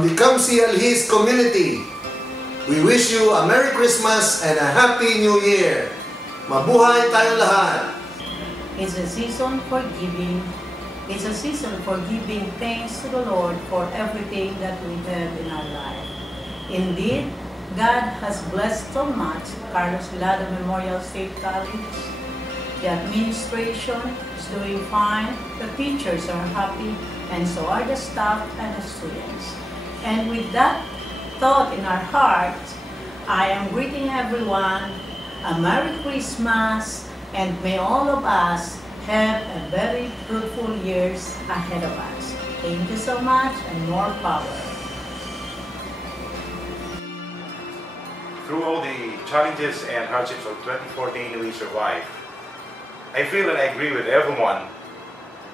From the Kamsi Alhis community, we wish you a Merry Christmas and a Happy New Year. Mabuhay tayo lahat. It's a season for giving. It's a season for giving thanks to the Lord for everything that we have in our life. Indeed, God has blessed so much Carlos Vilada Memorial State College. The administration is doing fine, the teachers are happy, and so are the staff and the students. And with that thought in our hearts, I am greeting everyone a Merry Christmas, and may all of us have a very fruitful years ahead of us. Thank you so much, and more power. Through all the challenges and hardships of 2014, we survived. I feel and I agree with everyone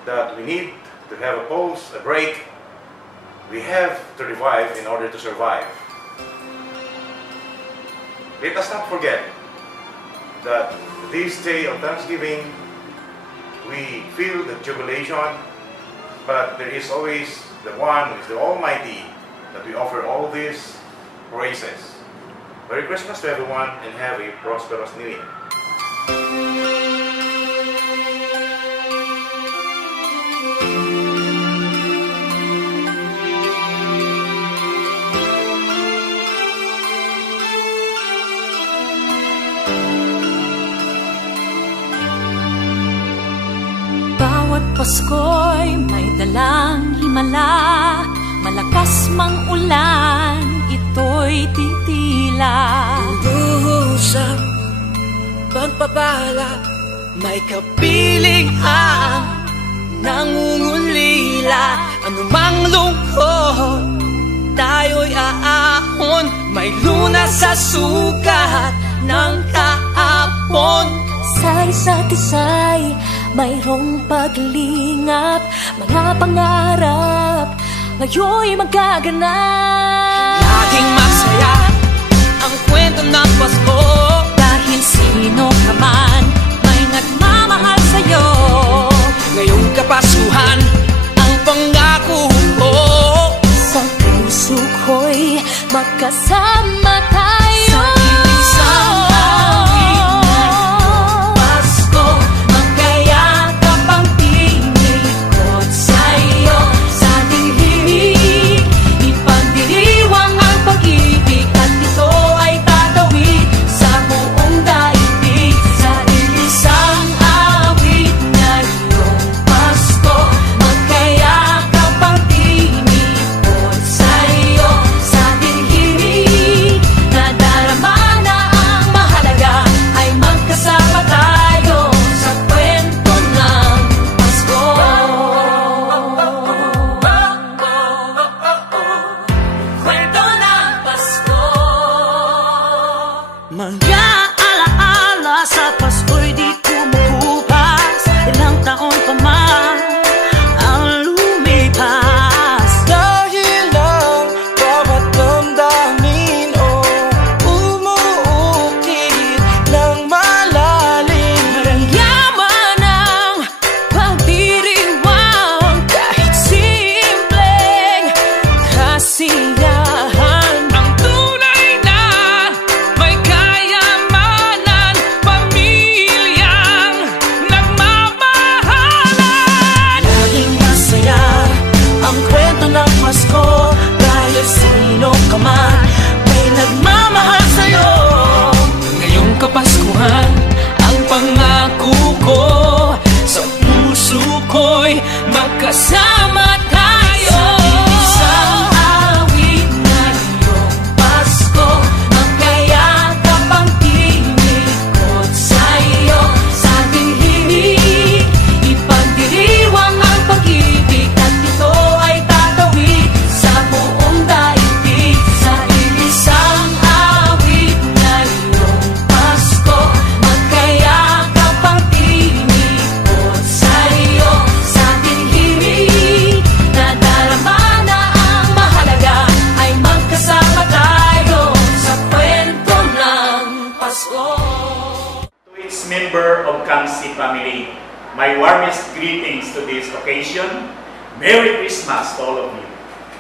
that we need to have a pause, a break. We have to revive in order to survive. Let us not forget that this day of Thanksgiving, we feel the jubilation, but there is always the one who is the Almighty that we offer all these praises. Merry Christmas to everyone and have a prosperous New Year. Bawat Pasko'y may dalang himala, malakas mang ulan, ito'y titila. Usap, pagpapala, may kapiling ang nangungulila. Anumang lungkot, tayo'y aahon, may lunas sa sukat ng kahapon. Sa isa't isa'y mayroong paglingap, mga pangarap ngayon'y magaganap. Laging masaya ang kwento ng Pasko, dahil sino ka man may nagmamahal sa'yo. ngayong Kapaskuhan ang pangako ko. Sa puso ko'y magkasama tayo. Sa isang awit ngayong Pasko, magkayakap ang tinikot sa'yo. Sa ating himig, ipagdiriwang ang pag-ibig, at ito ay tatawid sa buong daigdig. Sa isang awit ngayong Pasko, magkayakap ang tinikot sa'yo. Sa ating himig, nadarama na ang mahalaga, ay magkasama tayo sa kwento ng Pasko. Kwento ng Pasko. Mga alaala sa Pasko'y di kumukupas, ilang taon pa man ang lumipas. Dahil ang bawat damdamin umuukit ng malalim. Yaman ang pagdiriwang, kahit simpleng kasiyahan. Ang tunay na may kayamanan, pamilyang nagmamahalan. Laging masaya ang kwento ng Pasko, dahil sino ka man may nagmamahal sa'yo. Ngayong Kapaskuhan ang pangako ko, sa puso ko'y magkasama tayo. Isang awit ngayong Pasko, magkayakap ang tinikot sa'yo. Sa ating himig, ipagdiriwang ang pag-ibig, at ito ay tatawid sa buong daigdig. Sa isang awit ngayong Pasko, magkayakap ang tinikot sa'yo. Sa ating himig, nadarama na ang mahalaga, ay magkasama tayo sa kwento ng Pasko. To each member of Kamsi family, my warmest greetings to this occasion. Merry Christmas to all of you.